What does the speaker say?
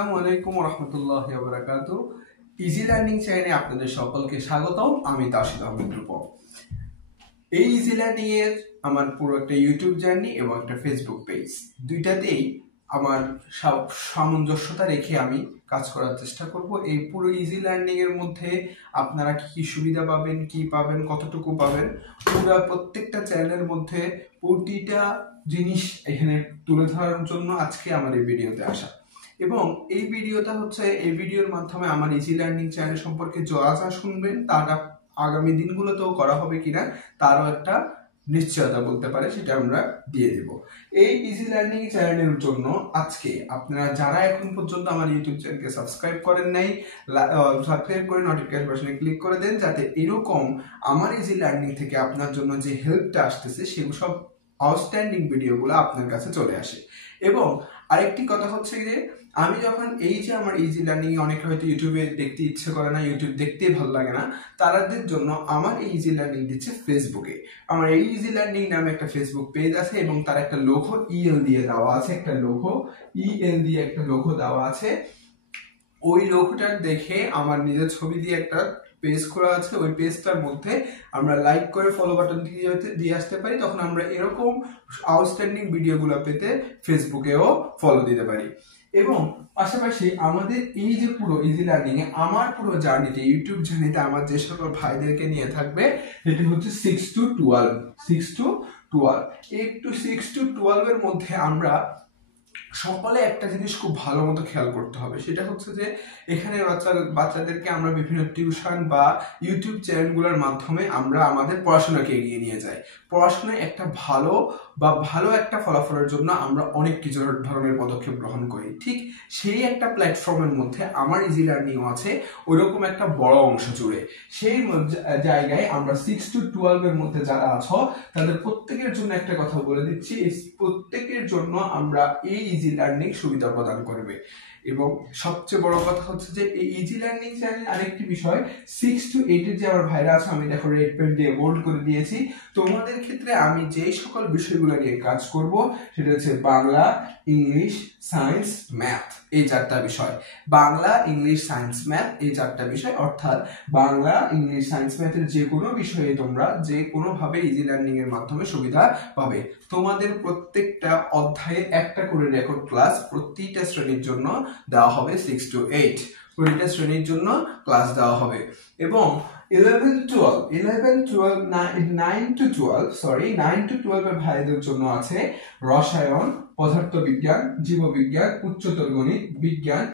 আসসালামু আলাইকুম ওয়া রাহমাতুল্লাহি ওয়া বারাকাতুহু। ইজি লার্নিং চ্যানেলে আপনাদের সকলকে স্বাগতম। আমি তাশিদ আহমেদ রূপম। এই ইজি লার্নিং এর আমার পুরো একটা ইউটিউব জার্নি এবং একটা ফেসবুক পেজ, দুইটাতেই আমার সামঞ্জস্যতা রেখে আমি কাজ করার চেষ্টা করব। এই পুরো ইজি লার্নিং এর মধ্যে আপনারা কি সুবিধা পাবেন, কি পাবেন, কতটুকু পাবেন, পুরো প্রত্যেকটা চ্যানেলের মধ্যে প্রতিটা জিনিস এখানে তুলে ধরার জন্য আজকে আমার এই ভিডিওতে আসা। এবং এই ভিডিওর মাধ্যমে আমার ইজি লার্নিং চ্যানেল সম্পর্কে যা শুনবেন তারা আগামী দিনগুলোতেও করা হবে কিনা তারও একটা নিশ্চয়তা বলতে পারে, সেটা আমরা দিয়ে দেব। এই ইজি লার্নিং চ্যানেলের জন্য আজকে আপনারা যারা এখন পর্যন্ত আমার ইউটিউব চ্যানেলকে সাবস্ক্রাইব করেন নাই, সাবস্ক্রাইব করে নোটিফিকেশন বাটনে ক্লিক করে দেন, যাতে এরকম আমার ইজি লার্নিং থেকে আপনার জন্য যে হেল্পটা আসতেছে সেগুলো সব আউটস্ট্যান্ডিং ভিডিওগুলো আপনার কাছে চলে আসে। এবং আরেকটি কথা হচ্ছে যে আমি যখন এই যে আমার ইজি লার্নিং অনেকে হয়তো ইউটিউবে দেখতে ইচ্ছে করে না, ইউটিউব দেখতেই ভালো লাগে না, তাদের জন্য আমার এই ইজি লার্নিং দিচ্ছে ফেসবুকে। আমার এই ইজি লার্নিং নামে একটা ফেসবুক পেজ আছে এবং তার একটা লোগো ইএল দিয়ে দেওয়া আছে, একটা লোগো ইএল দিয়ে একটা লোগো দেওয়া আছে। ওই লোগোটার দেখে আমার নিজের ছবি দিয়ে একটা পেজ খোলা আছে, ওই পেজটার মধ্যে আমরা লাইক করে ফলো বাটন দিয়ে আসতে পারি, তখন আমরা এরকম আউটস্ট্যান্ডিং ভিডিওগুলো পেতে ফেসবুকেও ফলো দিতে পারি। এবং পাশাপাশি আমাদের এই যে পুরো ইজি লার্নিং এ আমার পুরো জার্নিতে, ইউটিউব জার্নিতে আমার যে সকল ভাইদেরকে নিয়ে থাকবে সেটি হচ্ছে 6 to 12 একটু 6 to 12 এর মধ্যে আমরা সকলে একটা জিনিস খুব ভালো মতো খেয়াল করতে হবে, সেটা হচ্ছে যে এখানে বাচ্চাদেরকে আমরা বিভিন্ন টিউশন বা ইউটিউব চ্যানেলগুলোর মাধ্যমে আমরা আমাদের পড়াশোনাকে এগিয়ে নিয়ে যাই। পড়াশোনায় একটা ভালো একটা ফলাফলের জন্য আমরা অনেক কিছু ধরনের পদক্ষেপ গ্রহণ করি। ঠিক সেই একটা প্ল্যাটফর্মের মধ্যে আমার ইজি লার্নিংও আছে, ওইরকম একটা বড় অংশ জুড়ে। সেই জায়গায় আমরা 6 to 12 এর মধ্যে যারা আছো তাদের প্রত্যেকের জন্য একটা কথা বলে দিচ্ছি, প্রত্যেকের জন্য আমরা এই ইজি লার্নিং সুবিধা প্রদান করবে। এবং সবচেয়ে বড় কথা হচ্ছে যে এই ইজি লার্নিং চ্যানেল আরেকটি বিষয়, 6 to 8 এর যে আমার ভাইরা আছে, আমি দেখো রেড পেন দিয়ে বোল্ড করে দিয়েছি, তোমাদের ক্ষেত্রে আমি যেই সকল বিষয়গুলো নিয়ে কাজ করব সেটা হচ্ছে বাংলা, ইংলিশ, সায়েন্স, ম্যাথ, এই চারটা বিষয়। বাংলা, ইংলিশ, সায়েন্স, ম্যাথ, এই চারটা বিষয়, অর্থাৎ বাংলা, ইংলিশ, সায়েন্স, ম্যাথের যে কোনো বিষয়ে তোমরা যে কোনো ভাবে ইজি লার্নিং এর মাধ্যমে সুবিধা পাবে। তোমাদের প্রত্যেকটা অধ্যায়ে একটা করে রেকর্ড ক্লাস প্রতিটা শ্রেণীর জন্য দেওয়া হবে। 6 to 8 প্রতিটা শ্রেণীর জন্য ক্লাস দেওয়া হবে। এবং 9 to 12 এর ভাইদের জন্য আছে রসায়ন, পদার্থবিজ্ঞান, জীববিজ্ঞান, উচ্চতর গণিত, বিজ্ঞান,